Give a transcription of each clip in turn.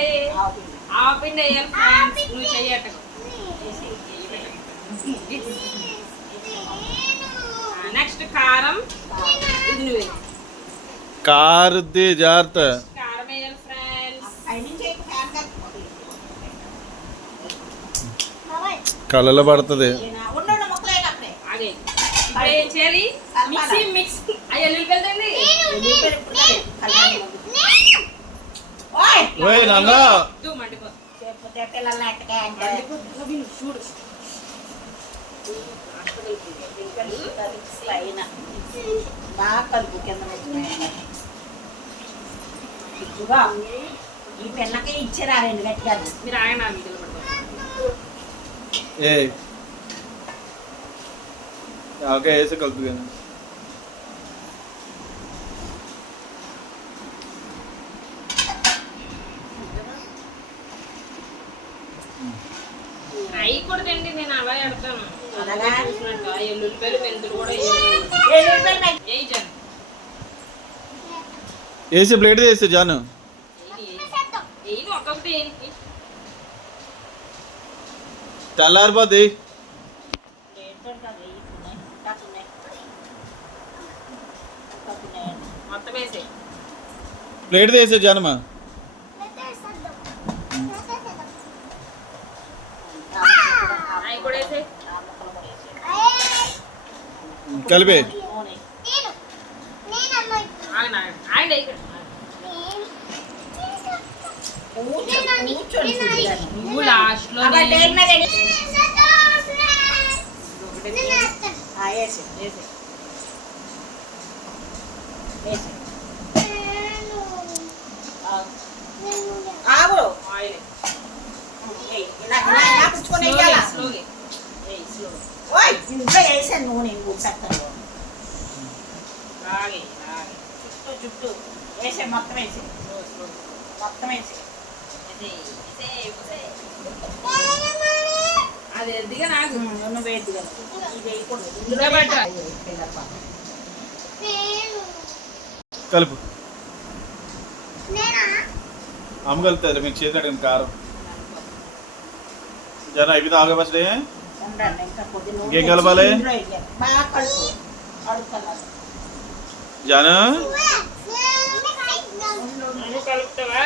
వేయాలి? ఆవు పిండి వేయాలి ఫ్రెండ్స్. నువ్వు చెయ్యటం నెక్స్ట్ కారం. ఇది నువ్వు కారుద్ది జాగ్రత్త. కారం వేయాలి ఫ్రెండ్స్. కళ్ళలో పడుతుంది. ఇప్పుడు ఏం చేయాలి? మిక్స్ అయ్యో వెళ్ళండి. చూడు బాగా కలుపు కింద ఈ పిల్లకే ఇచ్చారా రెండు గట్టిగా. మీరు ఆయన ఓకే వేసి కలుపు కానీ. అవి కూడా తిండి, నేను అలా పెడతాను. ఎల్లుల్లిపాయలు మెంతులు కూడా వేసి ప్లేట్ వేసి జాను ఒక్కొక్కటి తెల్లారిపోద్ది. మొత్తం వేసే ప్లేట్ వేసే జానమ్మా. కలిపే లాస్ట్ లో ఇంట్లో వేసాను నూనె పెట్టను. చుట్టూ వేసే మొత్తం వేసి మొత్తం వేసి అది ఎద్దిగా నాకు నువ్వు వేద్దిగా ఇది వేయకూడదు. కలుపు. అమ్మ కలుపుతారు మీకు చేతి అడిగిన కారం. జన ఇవి తాగే బస్డే ఇంకేం కలపాలి? జాను కలుపుతావా?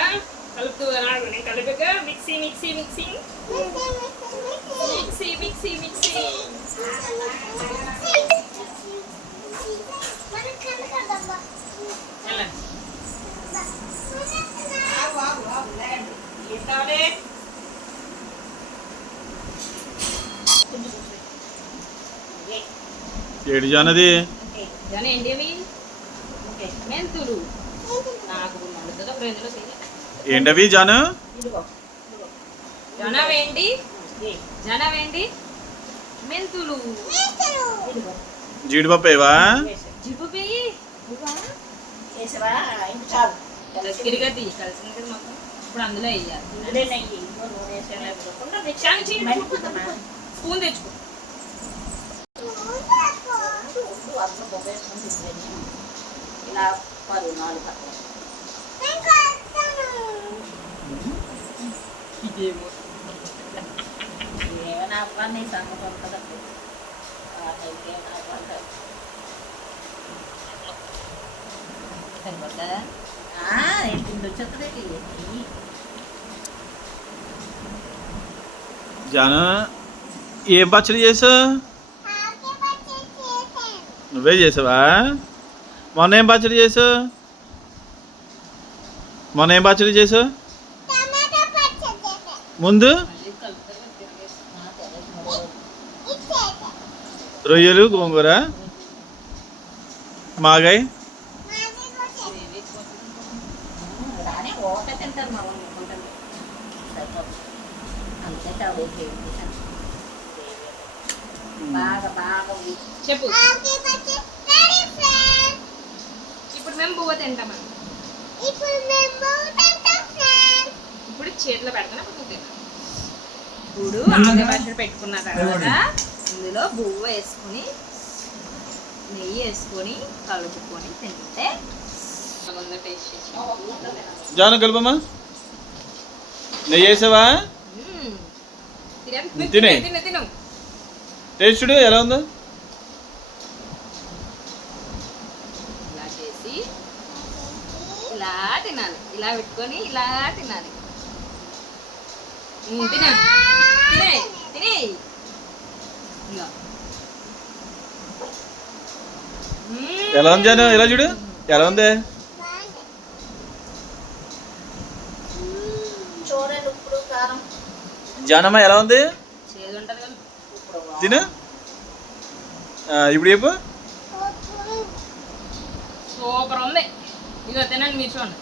కలుపుతావా? కలిపక mixie mixie mixie mixie mixie mixie. ఏడు జానది జన ఏంటివి? మెంతులు. నాకు మండుతుందో ఫ్రెండ్లో ఏంటవి జాను? జనవేంటి జనవేంటి మెంతులు. జీడిపప్పు ఏవా? జీడిపప్పు తిరిగా తీ కలిసిన మొత్తం. ఇప్పుడు అందులో వేయాలి. స్పూన్ తెచ్చుకో. ఇలా 14 ఏమైనా అవ్వని సంగతి ఉంటుందండి. జాను ఏం పచ్చడి చేసావు? నువ్వే చేసావా? మొన్న ఏం పచ్చడి చేసావు? మొన్న ఏం పచ్చడి చేసావు? ముందు రొయ్యలు గోంగూర మాగాయ్. చెప్పు. ఇప్పుడు మేము బువ్వ తింటామా? ఇప్పుడు చేతిలో పెడతాను. ఇప్పుడు ఆలుగడ్డ పచ్చడి పెట్టుకున్న తర్వాత ఇందులో బువ్వ వేసుకుని నెయ్యి వేసుకొని కలుపుకొని తింటే టేస్ట్ చేసి. జాను కలుపమ్మా. నెయ్యి వేసావా? తినే. తిను టేస్ట్ చూడు ఎలా ఉందో. ఇలా చేసి ఇలా తినాలి, ఇలా పెట్టుకొని ఇలా తినాలి. తినే తినే తినే ఇలా. ఎలా ఉంది జాను? ఎలా చూడు ఎలా ఉంది. చూడండి ఉప్పుడు కారం జానమ్మ ఎలా ఉంది? చేదు ఉంటది కదా. తిను. ఇప్పుడు చెప్పు. సూపర్ ఉంది. ఇదిగో తినండి మీరు చూడండి.